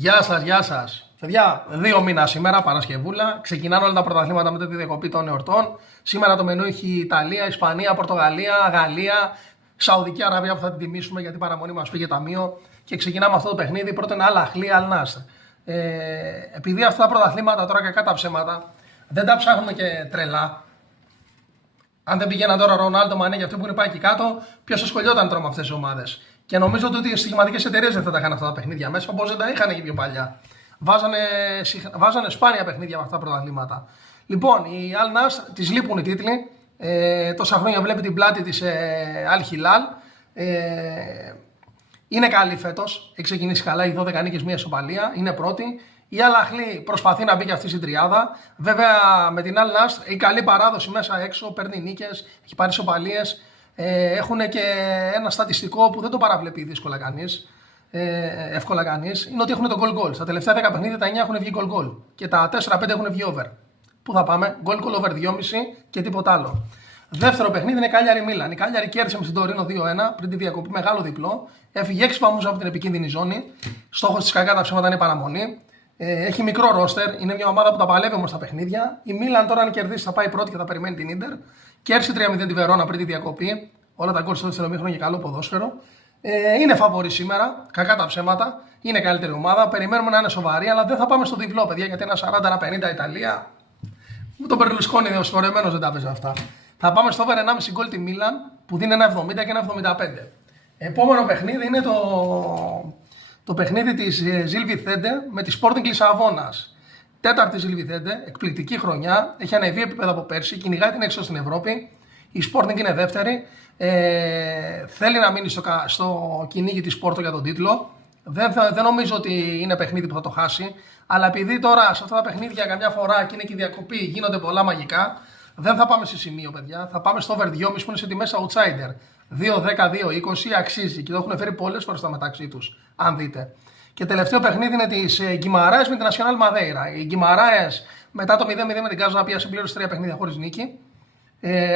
Γεια σας, γεια σας. Παιδιά, 2 μήνα σήμερα, Παρασκευούλα. Ξεκινάνε όλα τα πρωταθλήματα μετά τη διακοπή των εορτών. Σήμερα το μενού έχει Ιταλία, Ισπανία, Πορτογαλία, Γαλλία, Σαουδική Αραβία που θα την τιμήσουμε γιατί η παραμονή μας πήγε ταμείο. Και ξεκινάμε αυτό το παιχνίδι. Πρώτο είναι Al-Ahly, Al-Nassr. Επειδή αυτά τα πρωταθλήματα τώρα κακά τα ψέματα δεν τα ψάχνουμε και τρελά. Αν δεν πηγαίναν τώρα ο Ρονάλντο, Μανέ και αυτοί που είναι πάει εκεί κάτω, ποιος ασχολιόταν τώρα με αυτές τις ομάδες. Και νομίζω ότι οι στοιχηματικές εταιρείες δεν θα τα είχαν αυτά τα παιχνίδια μέσα, όπως δεν τα είχαν και πιο παλιά. Βάζανε σπάνια παιχνίδια με αυτά τα πρωταθλήματα. Λοιπόν, η Al-Nassr της λείπουν οι τίτλοι. Τόσα χρόνια βλέπει την πλάτη της Al-Hilal. Είναι καλή φέτος. Έχει ξεκινήσει καλά, οι 12 νίκες, μία ισοπαλία. Είναι πρώτη. Η Al-Ahly προσπαθεί να μπει και αυτή στην τριάδα. Βέβαια με την Al-Nassr η καλή παράδοση μέσα έξω, παίρνει νίκες, έχει πάρει ισοπαλίες. Έχουν και ένα στατιστικό που δεν το παραβλέπει εύκολα κανείς. Είναι ότι έχουν το goal-goal. Στα τελευταία 10 παιχνίδια τα 9 έχουν βγει goal-goal. Και τα 4-5 έχουν βγει over. Πού θα πάμε? Goal-goal over 2,5 και τίποτα άλλο. Δεύτερο παιχνίδι είναι Κάλιαρη Μίλαν. Η Κάλιαρη κέρδισε με την Τωρίνο 2-1 πριν τη διακοπή, μεγάλο διπλό. Έφυγε 6 βαθμούς από την επικίνδυνη ζώνη. Στόχος της κακά τα ψέματα είναι η παραμονή. Έχει μικρό ρόστερ, είναι μια ομάδα που τα παλεύει όμως στα παιχνίδια. Η Μίλαν τώρα, αν κερδίσει, θα πάει πρώτη και θα περιμένει την Ίντερ. Κέρδισε 3-0 τη Βερόνα πριν τη διακοπή. Όλα τα γκολ στο δεύτερο μήχρονο και καλό ποδόσφαιρο. Είναι φαβορή σήμερα, κακά τα ψέματα. Είναι καλύτερη ομάδα. Περιμένουμε να είναι σοβαρή, αλλά δεν θα πάμε στο διπλό, παιδιά, γιατί ένα 40-50 Ιταλία. Με τον Περλουσκόνη διοσφορεμένος δεν τα παίζει αυτά. Θα πάμε στο over 1,5 γκολ τη Μίλαν που δίνει 1,70 και 1,75. Επόμενο παιχνίδι είναι το παιχνίδι της Ζιλ Βιθέντε με τη Sporting Λισαβόνας. Τέταρτη Ζιλ Βιθέντε, εκπληκτική χρονιά. Έχει ανεβεί επίπεδο από πέρσι, κυνηγάει την έξω στην Ευρώπη. Η Sporting είναι δεύτερη. Θέλει να μείνει στο κυνήγι της Πόρτο για τον τίτλο. Δεν νομίζω ότι είναι παιχνίδι που θα το χάσει. Αλλά επειδή τώρα σε αυτά τα παιχνίδια καμιά φορά και είναι και η διακοπή γίνονται πολλά μαγικά, δεν θα πάμε σε σημείο, παιδιά. Θα πάμε στο over 2,5 που είναι σε τιμές outsider. 2-10-2-20 αξίζει και το έχουν φέρει πολλές φορές στα μεταξύ τους, αν δείτε. Και τελευταίο παιχνίδι είναι της Γκιμαράες με την Nacional Madeira. Οι Γκιμαράες μετά το 0-0 με την Κάζα Πία συμπλήρωσε 3 παιχνίδια χωρίς νίκη.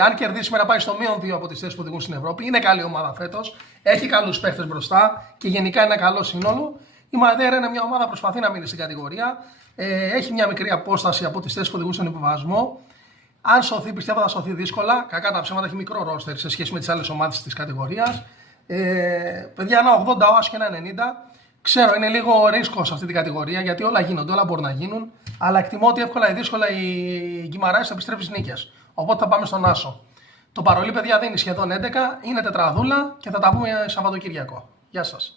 Αν κερδίσει σήμερα πάει στο -2 από τις θέσεις που οδηγούν στην Ευρώπη. Είναι καλή ομάδα φέτος. Έχει καλούς παίχτες μπροστά και γενικά είναι καλό σύνολο. Η Madeira είναι μια ομάδα που προσπαθεί να μείνει στην κατηγορία. Έχει μια μικρή απόσταση από τις θέσεις που οδηγούν στον υποβασμό. Αν σωθεί, πιστεύω θα σωθεί δύσκολα. Κακά τα ψέματα, έχει μικρό ρόστερ σε σχέση με τις άλλες ομάδες της κατηγορίας. Παιδιά, ένα 80 ΟΑΣ και ένα 90. Ξέρω, είναι λίγο ρίσκο σε αυτή την κατηγορία γιατί όλα γίνονται, όλα μπορούν να γίνουν. Αλλά εκτιμώ ότι εύκολα ή δύσκολα η Γκιμαράες θα επιστρέψει στις νίκες. Οπότε θα πάμε στον Άσο. Το παρολί, παιδιά, δίνει σχεδόν 11, είναι τετραδούλα και θα τα πούμε Σαββατοκύριακο. Γεια σας.